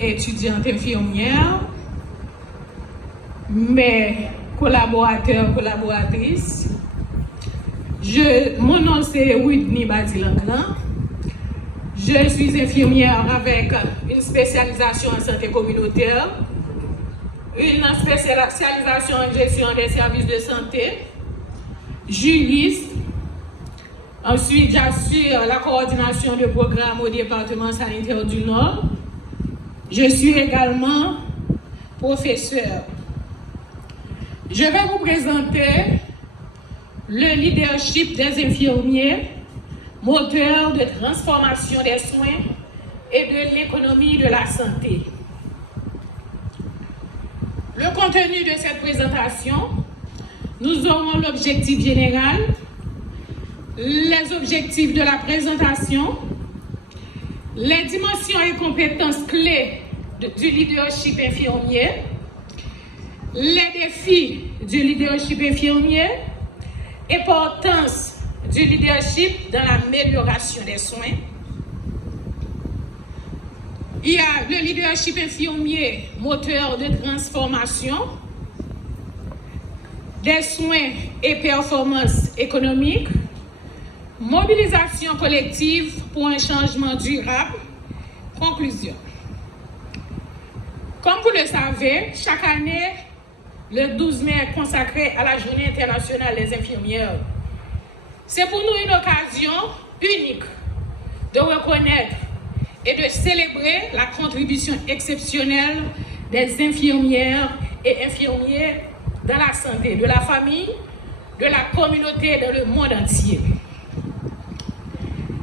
Étudiante infirmière, mes collaborateurs, collaboratrices. Mon nom c'est Whitney Badilangan. Je suis infirmière avec une spécialisation en santé communautaire, une spécialisation en gestion des services de santé, juriste. Ensuite, j'assure la coordination de programme au département sanitaire du Nord. Je suis également professeur. Je vais vous présenter le leadership des infirmiers, moteur de transformation des soins et de l'économie de la santé. Le contenu de cette présentation, nous aurons l'objectif général, les objectifs de la présentation, les dimensions et compétences clés du leadership infirmier, les défis du leadership infirmier, importance du leadership dans l'amélioration des soins. Il y a le leadership infirmier, moteur de transformation, des soins et performances économiques, mobilisation collective pour un changement durable. Conclusion. Comme vous le savez, chaque année, le 12 mai est consacré à la Journée internationale des infirmières. C'est pour nous une occasion unique de reconnaître et de célébrer la contribution exceptionnelle des infirmières et infirmiers dans la santé de la famille, de la communauté dans le monde entier.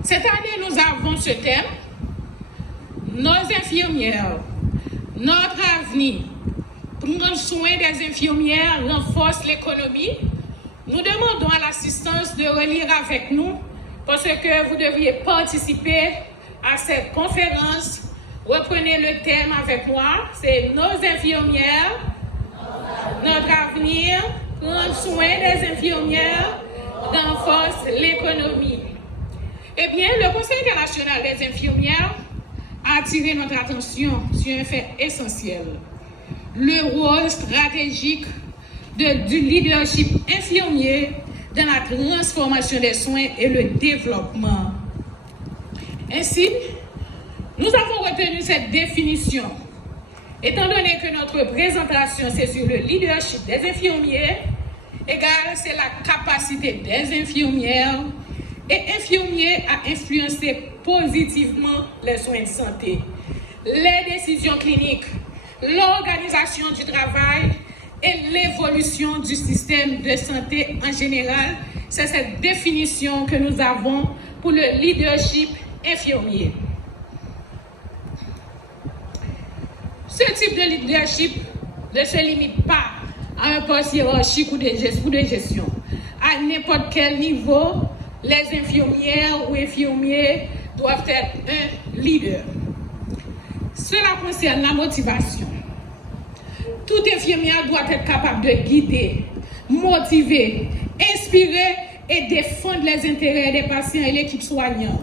Cette année, nous avons ce thème, nos infirmières, notre avenir. Prendre soin des infirmières renforce l'économie. Nous demandons à l'assistance de relire avec nous parce que vous devriez participer à cette conférence. Reprenez le thème avec moi, c'est nos infirmières, notre avenir, prendre soin des infirmières renforce l'économie. Eh bien, le Conseil international des infirmières a attiré notre attention sur un fait essentiel, le rôle stratégique du leadership infirmier dans la transformation des soins et le développement. Ainsi, nous avons retenu cette définition. Étant donné que notre présentation c'est sur le leadership des infirmiers, égal c'est la capacité des infirmières et infirmiers à influencer positivement les soins de santé, les décisions cliniques, l'organisation du travail et l'évolution du système de santé en général. C'est cette définition que nous avons pour le leadership infirmier. Ce type de leadership ne se limite pas à un poste hiérarchique ou de gestion. À n'importe quel niveau, les infirmières ou infirmiers doivent être un leader. Cela concerne la motivation. Toute infirmière doit être capable de guider, motiver, inspirer et défendre les intérêts des patients et l'équipe soignante.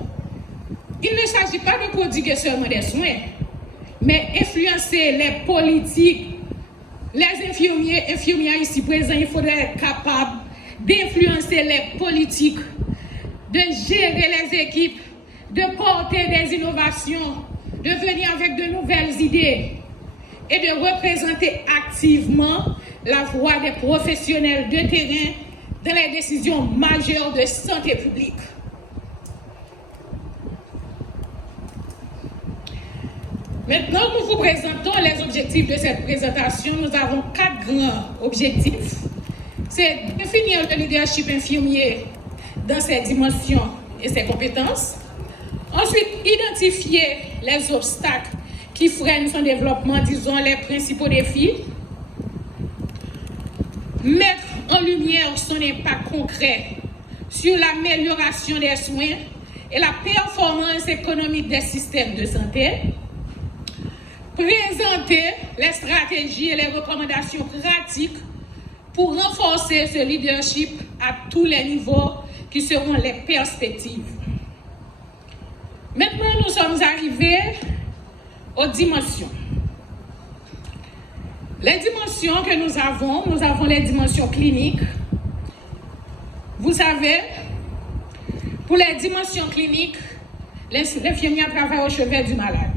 Il ne s'agit pas de prodiguer seulement des soins, mais influencer les politiques. Les infirmières ici présents, il faudrait être capable d'influencer les politiques, de gérer les équipes, de porter des innovations, de venir avec de nouvelles idées et de représenter activement la voix des professionnels de terrain dans les décisions majeures de santé publique. Maintenant, nous vous présentons les objectifs de cette présentation. Nous avons 4 grands objectifs. C'est définir le leadership infirmier dans ses dimensions et ses compétences. Ensuite, identifier les obstacles qui freinent son développement, disons les principaux défis. Mettre en lumière son impact concret sur l'amélioration des soins et la performance économique des systèmes de santé. Présenter les stratégies et les recommandations pratiques pour renforcer ce leadership à tous les niveaux qui seront les perspectives. Maintenant, nous sommes arrivés aux dimensions. Les dimensions que nous avons les dimensions cliniques. Vous savez, pour les dimensions cliniques, l'infirmière travaille au chevet du malade.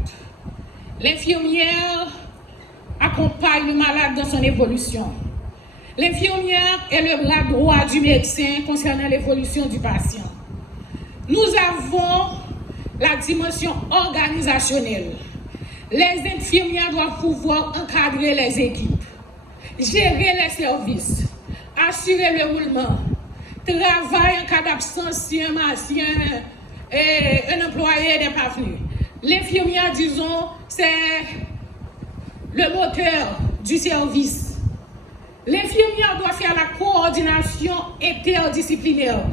L'infirmière accompagne le malade dans son évolution. L'infirmière est le bras droit du médecin concernant l'évolution du patient. Nous avons la dimension organisationnelle. Les infirmières doivent pouvoir encadrer les équipes, gérer les services, assurer le roulement, travailler en cas d'absence si un employé n'est pas venu. L'infirmière, disons, c'est le moteur du service. L'infirmière doit faire la coordination interdisciplinaire.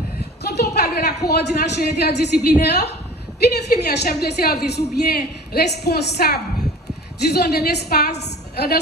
Quand on parle de la coordination interdisciplinaire, une infirmière chef de service ou bien responsable, disons, d'un espace, dans un